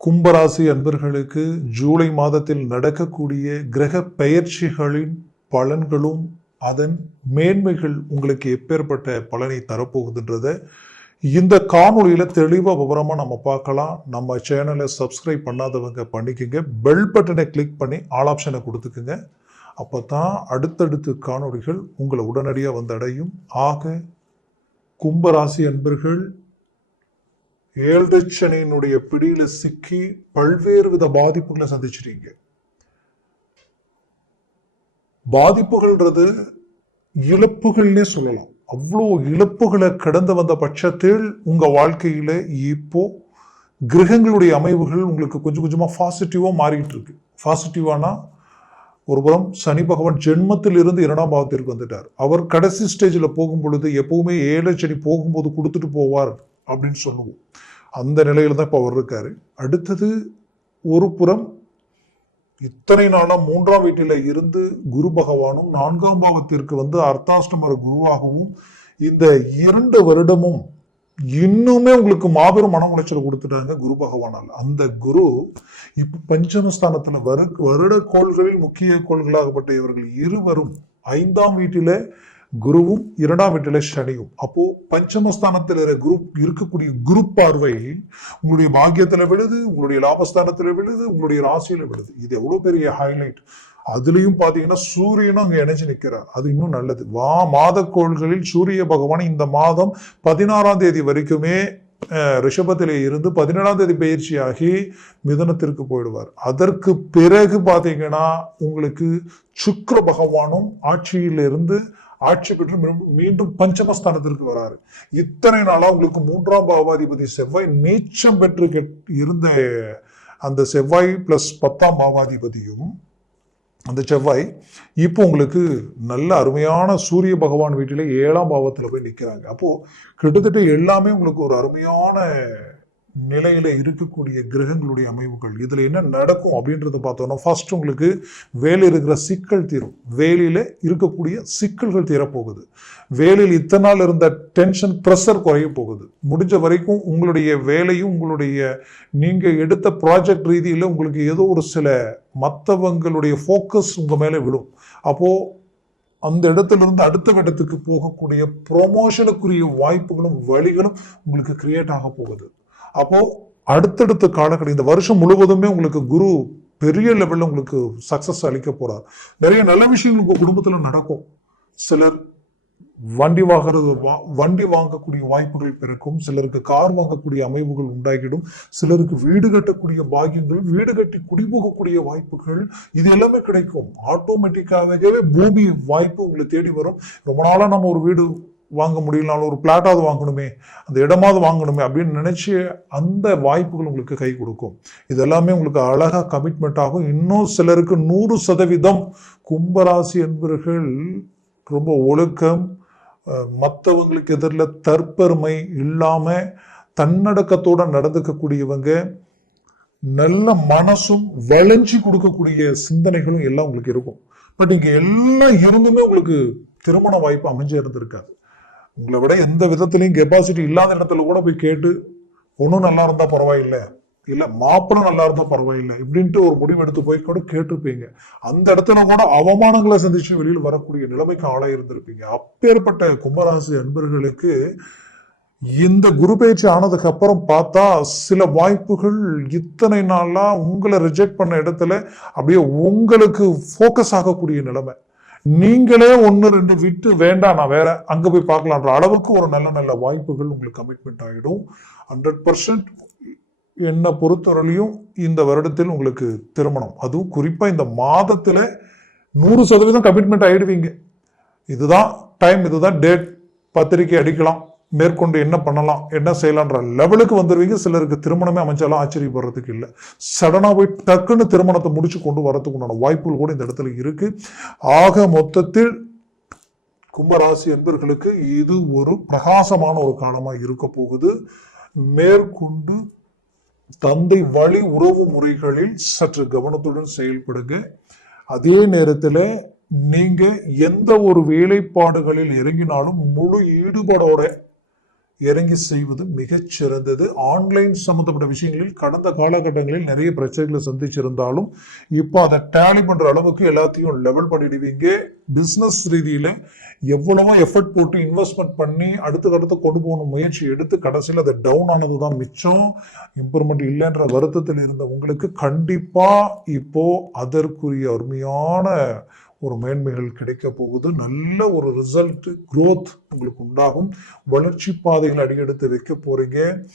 கும்பராசி அன்பர்களுக்கு ஜூலை மாதத்தில் நடக்கக்கூடிய கிரக பெயர்ச்சிகளின் பலன்களும் அதன் மேன்மைகள் உங்களுக்கு எப்பேற்பட்ட பலனை தரப்போகுதுன்றத இந்த காணொலியில் தெளிவாக விவரமாக நம்ம பார்க்கலாம். நம்ம சேனலை சப்ஸ்கிரைப் பண்ணாதவங்க பண்ணிக்கோங்க. பெல் பட்டனை கிளிக் பண்ணி ஆல் ஆப்ஷனை கொடுத்துக்குங்க. அப்போ தான் அடுத்தடுத்து காணொளிகள் உங்களை உடனடியாக வந்து அடையும் ஆக கும்பராசி அன்பர்கள் ஏழ்தச்சனையினுடைய பிடியில சிக்கி பல்வேறு வித பாதிப்புகளை சந்திச்சிருக்கீங்க. பாதிப்புகள்ன்றது இழப்புகள்னே சொல்லலாம். அவ்வளோ இழப்புகளை கடந்து வந்த பட்சத்தில் உங்கள் வாழ்க்கையில் இப்போ கிரகங்களுடைய அமைவுகள் உங்களுக்கு கொஞ்சம் கொஞ்சமாக பாசிட்டிவாக மாறிக்கிட்டு இருக்கு பாசிட்டிவானா ஒரு புறம் சனி பகவான் ஜென்மத்தில் இருந்து இரண்டாம் பாவத்திற்கு வந்துட்டார். அவர் கடைசி ஸ்டேஜில் போகும் பொழுது எப்பவுமே ஏழை சனி போகும்போது கொடுத்துட்டு போவார் அப்படின்னு சொல்லுவோம். அந்த நிலையில் தான் இப்போ அவர் இருக்கார். அடுத்தது ஒரு புறம் இத்தனை நாளாக மூன்றாம் வீட்டில் இருந்து குரு பகவானும் நான்காம் பாவத்திற்கு வந்து அர்த்தாஷ்டமர குருவாகவும் இந்த இரண்டு வருடமும் இன்னுமே உங்களுக்கு மாபெரும் மன உளைச்சல் கொடுத்துட்டாங்க குரு பகவானால். அந்த குரு இப்போ பஞ்சமஸ்தானத்தில் வரு வருட கோள்களில் முக்கிய கோள்களாகப்பட்ட இவர்கள் இருவரும் ஐந்தாம் வீட்டில குருவும் இரண்டாம் வீட்டில சனியும். அப்போ பஞ்சமஸ்தானத்தில் இருக்கிற குரு இருக்கக்கூடிய குரு பார்வை உங்களுடைய பாக்கியத்தில் விழுது உங்களுடைய லாபஸ்தானத்தில் விழுது உங்களுடைய ராசியில விழுது. இது எவ்வளவு பெரிய ஹைலைட் அதுலயும் பாத்தீங்கன்னா சூரியனும் அங்க இணைஞ்சு நிக்கிறார். அது இன்னும் நல்லது. வா மாத கோள்களில் சூரிய பகவான் இந்த மாதம் பதினாறாம் தேதி வரைக்குமே ரிஷபத்திலே இருந்து பதினேழாம் தேதி பயிற்சியாகி மிதனத்திற்கு போயிடுவார். அதற்கு பிறகு பார்த்தீங்கன்னா உங்களுக்கு சுக்ர பகவானும் ஆட்சியிலிருந்து ஆட்சி பெற்று மீண்டும் மீண்டும் பஞ்சமஸ்தானத்திற்கு வராரு. இத்தனை நாளா உங்களுக்கு மூன்றாம் பாவாதிபதி செவ்வாய் நீச்சம் பெற்று கெட்- இருந்த அந்த செவ்வாய் பிளஸ் பத்தாம் பாவாதிபதியும் அந்த செவ்வாய் இப்போ உங்களுக்கு நல்ல அருமையான சூரிய பகவான் வீட்டிலே ஏழாம் பாவத்தில் போய் நிற்கிறாங்க அப்போது கிட்டத்தட்ட எல்லாமே உங்களுக்கு ஒரு அருமையான நிலையில இருக்கக்கூடிய கிரகங்களுடைய அமைவுகள். இதுல என்ன நடக்கும் அப்படின்றத பார்த்தோம்னா ஃபர்ஸ்ட் உங்களுக்கு வேலையில் இருக்கிற சிக்கல் தீரும். வேலையில இருக்கக்கூடிய சிக்கல்கள் தீரப்போகுது. வேலையில் இத்தனை நாள் இருந்த டென்ஷன் ப்ரெஷர் குறைய போகுது. முடிஞ்ச வரைக்கும் உங்களுடைய வேலையும் உங்களுடைய நீங்க எடுத்த ப்ராஜெக்ட் ரீதியில உங்களுக்கு ஏதோ ஒரு சில மற்றவங்களுடைய ஃபோக்கஸ் உங்க மேல விழும். அப்போ அந்த இடத்துல இருந்து அடுத்த கட்டத்துக்கு போகக்கூடிய ப்ரொமோஷனுக்குரிய வாய்ப்புகளும் வழிகளும் உங்களுக்கு கிரியேட் ஆக போகுது. அப்போ அடுத்தடுத்த காலகட்டம் இந்த வருஷம் முழுவதுமே உங்களுக்கு குரு பெரிய லெவலில் உங்களுக்கு சக்ஸஸ் அளிக்க போகிறார் நிறைய நல்ல விஷயங்கள் உங்கள் குடும்பத்தில் நடக்கும். சிலர் வண்டி வாங்குறது வா- வண்டி வாங்கக்கூடிய வாய்ப்புகள் பிறக்கும். சிலருக்கு கார் வாங்கக்கூடிய அமைவுகள் உண்டாகிடும். சிலருக்கு வீடு கட்டக்கூடிய பாகியங்கள் வீடு கட்டி குடிபோகக்கூடிய வாய்ப்புகள் இது எல்லாமே கிடைக்கும். ஆட்டோமேட்டிக்காகவே பூமி வாய்ப்பு உங்களை தேடி வரும். ரொம்ப நாளாக நம்ம ஒரு வீடு வாங்க முடியலனாலும் ஒரு பிளாட்டாவது வாங்கணுமே அந்த இடமாவது வாங்கணுமே அப்படின்னு நினச்சி அந்த வாய்ப்புகள் உங்களுக்கு கை கொடுக்கும். இது எல்லாமே உங்களுக்கு அழகாக கமிட்மெண்ட் ஆகும். இன்னும் சிலருக்கு நூறு சதவீதம் கும்பராசி என்பவர்கள் ரொம்ப ஒழுக்கம் மற்றவங்களுக்கு எதிரில் தற்பெருமை இல்லாமல் தன்னடக்கத்தோடு நடந்துக்கக்கூடியவங்க நல்ல மனசும் வளைஞ்சு கொடுக்கக்கூடிய சிந்தனைகளும் எல்லாம் உங்களுக்கு இருக்கும். பட் இங்கே எல்லாம் இருந்துமே உங்களுக்கு திருமண வாய்ப்பு அமைஞ்சு இருந்திருக்காது. உங்களை விட எந்த விதத்திலையும் கெப்பாசிட்டி இல்லாத இடத்துல கூட போய் கேட்டு ஒன்றும் நல்லா இருந்தால் பரவாயில்லை. இல்லை மாப்பிள்ளை நல்லா இருந்தால் பரவாயில்லை. இப்படின்ட்டு ஒரு முடிவு எடுத்து போய் கூட கேட்டிருப்பீங்க. அந்த இடத்துல கூட அவமானங்களை சந்திச்சு வெளியில் வரக்கூடிய நிலைமைக்கு ஆளாக இருந்திருப்பீங்க. அப்பேற்பட்ட கும்பராசி அன்பர்களுக்கு இந்த குரு பயிற்சி ஆனதுக்கு அப்புறம் பார்த்தா சில வாய்ப்புகள் இத்தனை நாளாக உங்களை ரிஜெக்ட் பண்ண இடத்துல அப்படியே உங்களுக்கு ஃபோக்கஸ் ஆகக்கூடிய நிலைமை. நீங்களே ஒன்று ரெண்டு விட்டு வேண்டாம் நான் வேற அங்கே போய் பார்க்கலான்ற அளவுக்கு ஒரு நல்ல நல்ல வாய்ப்புகள் உங்களுக்கு கமிட்மெண்ட் ஆகிடும் ஹண்ட்ரட் பர்சன்ட் என்னை பொறுத்தவரையிலையும் இந்த வருடத்தில் உங்களுக்கு திருமணம். அதுவும் குறிப்பாக இந்த மாதத்தில் நூறு சதவீதம் கமிட்மெண்ட் ஆகிடுவீங்க இதுதான் டைம் இதுதான் டேட் பத்திரிக்கை அடிக்கலாம். மேற்கொண்டு என்ன பண்ணலாம் என்ன செய்யலான்ற லெவலுக்கு வந்துடுவீங்க சிலருக்கு திருமணமே அமைஞ்சாலும் ஆச்சரியப்படுறதுக்கு இல்லை. சடனாக போய் டக்குன்னு திருமணத்தை முடிச்சு கொண்டு வரதுக்கு உண்டான வாய்ப்புகள் கூட இந்த இடத்துல இருக்கு. ஆக மொத்தத்தில் கும்பராசி என்பர்களுக்கு இது ஒரு பிரகாசமான ஒரு காலமாக இருக்க போகுது. மேற்கொண்டு தந்தை வழி உறவு முறைகளில் சற்று கவனத்துடன் செயல்படுங்க. அதே நேரத்தில் நீங்கள் எந்த ஒரு வேலைப்பாடுகளில் இறங்கினாலும் முழு ஈடுபாடோட இறங்கி செய்வது மிகச் சிறந்தது ஆன்லைன் சம்மந்தப்பட்ட விஷயங்களில் கடந்த காலகட்டங்களில் நிறைய பிரச்சனைகளை சந்திச்சிருந்தாலும் இப்போ அதை டேலி பண்ணுற அளவுக்கு எல்லாத்தையும் லெவல் பண்ணிடுவீங்க. பிஸ்னஸ் ரீதியில் எவ்வளவோ எஃபர்ட் போட்டு இன்வெஸ்ட்மெண்ட் பண்ணி அடுத்த அடுத்து கொண்டு போகணும் முயற்சி எடுத்து கடைசியில் அது டவுன் ஆனது தான் மிச்சம். இம்ப்ரூவ்மெண்ட் இல்லைன்ற வருத்தத்தில் இருந்த உங்களுக்கு கண்டிப்பாக இப்போது அதற்குரிய அருமையான ஒரு மேன்மைகள் கிடைக்க போகுது. நல்ல ஒரு ரிசல்ட் குரோத் உங்களுக்கு உண்டாகும். வளர்ச்சி பாதைகள் அடியெடுத்து வைக்க போறீங்க.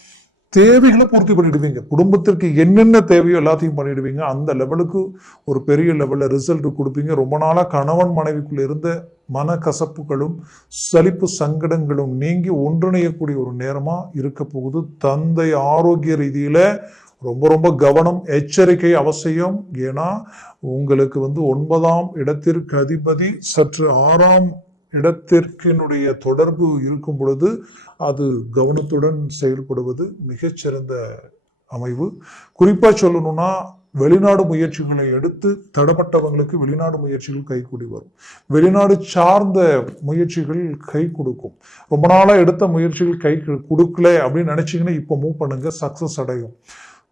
தேவைகளை பூர்த்தி பண்ணிடுவீங்க. குடும்பத்திற்கு என்னென்ன தேவையோ எல்லாத்தையும் பண்ணிடுவீங்க. அந்த லெவலுக்கு ஒரு பெரிய லெவலில் ரிசல்ட் கொடுப்பீங்க. ரொம்ப நாளாக கணவன் மனைவிக்குள்ள இருந்த மனக்கசப்புகளும் சலிப்பு சங்கடங்களும் நீங்கி ஒன்றிணையக்கூடிய ஒரு நேரமாக இருக்க போகுது. தந்தை ஆரோக்கிய ரீதியில் ரொம்ப ரொம்ப கவனம் எச்சரிக்கை அவசியம். ஏன்னா உங்களுக்கு வந்து ஒன்பதாம் இடத்திற்கு அதிபதி சற்று ஆறாம் இடத்திற்கினுடைய தொடர்பு இருக்கும் பொழுது அது கவனத்துடன் செயல்படுவது மிகச்சிறந்த அமைவு. குறிப்பாக சொல்லணும்னா வெளிநாடு முயற்சிகளை எடுத்து தடப்பட்டவங்களுக்கு வெளிநாடு முயற்சிகள் கைகூடி வரும். வெளிநாடு சார்ந்த முயற்சிகள் கை கொடுக்கும். ரொம்ப நாளாக எடுத்த முயற்சிகள் கை கொடுக்கல அப்படின்னு நினச்சிங்கன்னா இப்போ மூவ் பண்ணுங்கள் சக்ஸஸ் அடையும்.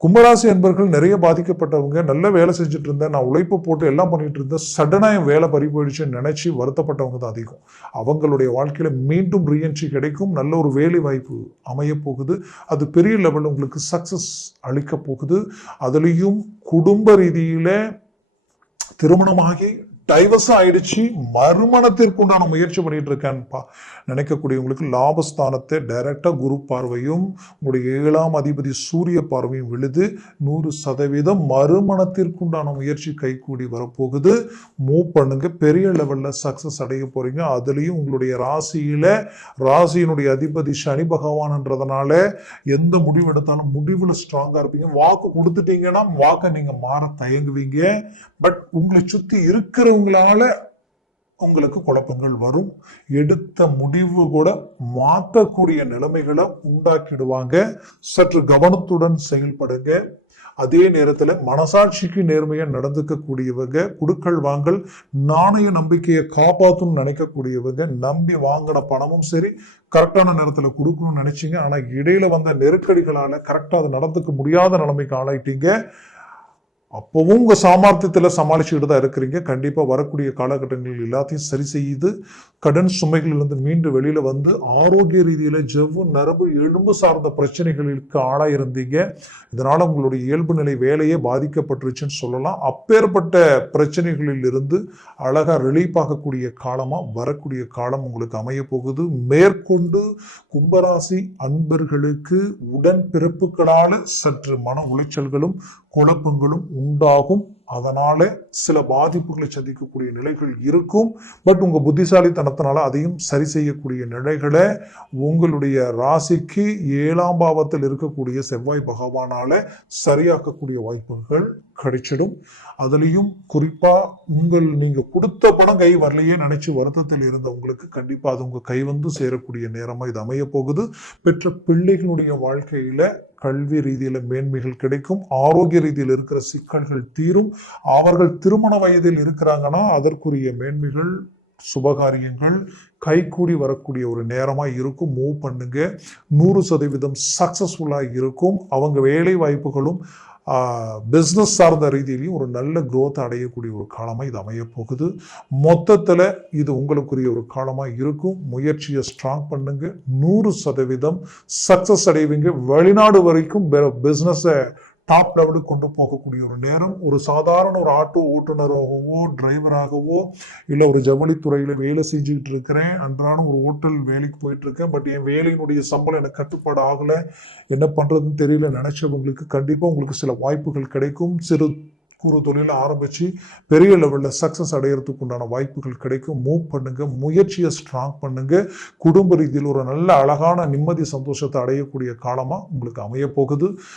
கும்பராசி என்பர்கள் நிறைய பாதிக்கப்பட்டவங்க நல்ல வேலை செஞ்சுட்டு இருந்தேன் நான் உழைப்பு போட்டு எல்லாம் பண்ணிட்டு இருந்தேன் சடனாக என் வேலை பறி போயிடுச்சுன்னு நினச்சி வருத்தப்பட்டவங்க தான் அதிகம். அவங்களுடைய வாழ்க்கையில் மீண்டும் ரீஎன்ட்ரி கிடைக்கும். நல்ல ஒரு வேலை வாய்ப்பு அமைய போகுது. அது பெரிய லெவலில் உங்களுக்கு சக்ஸஸ் அளிக்க போகுது. அதுலேயும் குடும்ப ரீதியில் திருமணமாகி டைவர்ஸ் ஆயிடுச்சு மறுமணத்திற்கு உண்டான முயற்சி பண்ணிட்டு இருக்கேன்ப்பா நினைக்கக்கூடியவங்களுக்கு லாபஸ்தானத்தை டைரக்டா குரு பார்வையும் உங்களுடைய ஏழாம் அதிபதி சூரிய பார்வையும் விழுது நூறு சதவீதம் மறுமணத்திற்குண்டான முயற்சி கைகூடி வரப்போகுது. மூவ் பண்ணுங்க பெரிய லெவல்ல சக்சஸ் அடைய போறீங்க. அதுலயும் உங்களுடைய ராசியில ராசியினுடைய அதிபதி சனி பகவான்ன்றதுனால எந்த முடிவு எடுத்தாலும் முடிவுல ஸ்ட்ராங்கா இருப்பீங்க. வாக்கு கொடுத்துட்டீங்கன்னா வாக்கை நீங்க மாற தயங்குவீங்க. பட் உங்களை சுத்தி இருக்கிறவங்களால உங்களுக்கு குழப்பங்கள் வரும். எடுத்த முடிவு கூட மாற்றக்கூடிய நிலைமைகளை உண்டாக்கிடுவாங்க. சற்று கவனத்துடன் செயல்படுங்க. அதே நேரத்தில் மனசாட்சிக்கு நேர்மையாக நடந்துக்க கூடியவங்க குடுக்கல் வாங்கல் நாணய நம்பிக்கையை காப்பாற்றணும்னு நினைக்கக்கூடியவங்க நம்பி வாங்கின பணமும் சரி கரெக்டான நேரத்தில் கொடுக்கணும்னு நினைச்சிங்க. ஆனால் இடையில வந்த நெருக்கடிகளால் கரெக்டாக அது நடந்துக்க முடியாத நிலைமைக்கு ஆளாயிட்டீங்க. அப்போவும் உங்கள் சாமர்த்தியத்தில் சமாளிச்சுக்கிட்டு தான் இருக்கிறீங்க. கண்டிப்பாக வரக்கூடிய காலகட்டங்கள் எல்லாத்தையும் சரி செய்து கடன் சுமைகளிலிருந்து மீண்டு வெளியில் வந்து ஆரோக்கிய ரீதியில் ஜவ்வு நரம்பு எலும்பு சார்ந்த பிரச்சனைகளுக்கு ஆளாயிருந்தீங்க. இதனால் உங்களுடைய இயல்பு நிலை வேலையே பாதிக்கப்பட்டுருச்சுன்னு சொல்லலாம். அப்பேற்பட்ட பிரச்சனைகளில் இருந்து அழகாக ரிலீஃப் ஆகக்கூடிய காலமாக வரக்கூடிய காலம் உங்களுக்கு அமைய போகுது. மேற்கொண்டு கும்பராசி அன்பர்களுக்கு உடன் பிறப்புகளால் சற்று மன உளைச்சல்களும் குழப்பங்களும் உண்டாகும் அதனால சில பாதிப்புகளை சந்திக்கக்கூடிய நிலைகள் இருக்கும். பட் உங்கள் புத்திசாலித்தனத்தினால அதையும் சரி செய்யக்கூடிய நிலைகளை உங்களுடைய ராசிக்கு ஏழாம் பாவத்தில் இருக்கக்கூடிய செவ்வாய் பகவானால் சரியாக்கக்கூடிய வாய்ப்புகள் கிடைச்சிடும். அதுலேயும் குறிப்பாக உங்கள் நீங்கள் கொடுத்த பணம் கை வரலையே நினச்சி வருத்தத்தில் இருந்த உங்களுக்கு அது உங்கள் கை வந்து சேரக்கூடிய நேரமாக இது அமைய போகுது. பெற்ற பிள்ளைகளுடைய வாழ்க்கையில் கல்வி ரீதியில் மேன்மைகள் கிடைக்கும். ஆரோக்கிய ரீதியில் இருக்கிற சிக்கல்கள் தீரும். அவர்கள் திருமண வயதில் இருக்கிறாங்கன்னா அதற்குரிய மேன்மைகள் சுபகாரியங்கள் கைகூடி வரக்கூடிய ஒரு நேரமாக இருக்கும். மூவ் பண்ணுங்க. நூறு சதவீதம் சக்ஸஸ்ஃபுல்லாக இருக்கும். அவங்க வேலை வாய்ப்புகளும் பிஸ்னஸ் சார்ந்த ரீதியிலையும் ஒரு நல்ல குரோத் அடையக்கூடிய ஒரு காலமாக இது அமைய போகுது. மொத்தத்தில் இது உங்களுக்குரிய ஒரு காலமாக இருக்கும். முயற்சியை ஸ்ட்ராங் பண்ணுங்க. நூறு சதவீதம் சக்ஸஸ் அடைவீங்க. வெளிநாடு வரைக்கும் பிஸ்னஸை டாப் லெவலுக்கு கொண்டு போகக்கூடிய ஒரு நேரம் ஒரு சாதாரண ஒரு ஆட்டோ ஓட்டுநராகவோ டிரைவராகவோ இல்லை ஒரு ஜவுளித்துறையில் வேலை செஞ்சுக்கிட்டு இருக்கிறேன் அன்றாடம் ஒரு ஹோட்டல் வேலைக்கு போயிட்டு இருக்கேன் பட் என் வேலையினுடைய சம்பளம் எனக்கு கட்டுப்பாடு ஆகலை. என்ன பண்ணுறதுன்னு தெரியல. நினச்சவங்களுக்கு கண்டிப்பாக உங்களுக்கு சில வாய்ப்புகள் கிடைக்கும். சிறு குறு தொழிலை ஆரம்பித்து பெரிய லெவலில் சக்ஸஸ் அடையிறதுக்கு உண்டான வாய்ப்புகள் கிடைக்கும். மூவ் பண்ணுங்கள் முயற்சியை ஸ்ட்ராங் பண்ணுங்கள் குடும்ப ரீதியில் ஒரு நல்ல அழகான நிம்மதி சந்தோஷத்தை அடையக்கூடிய காலமாக உங்களுக்கு அமைய போகுது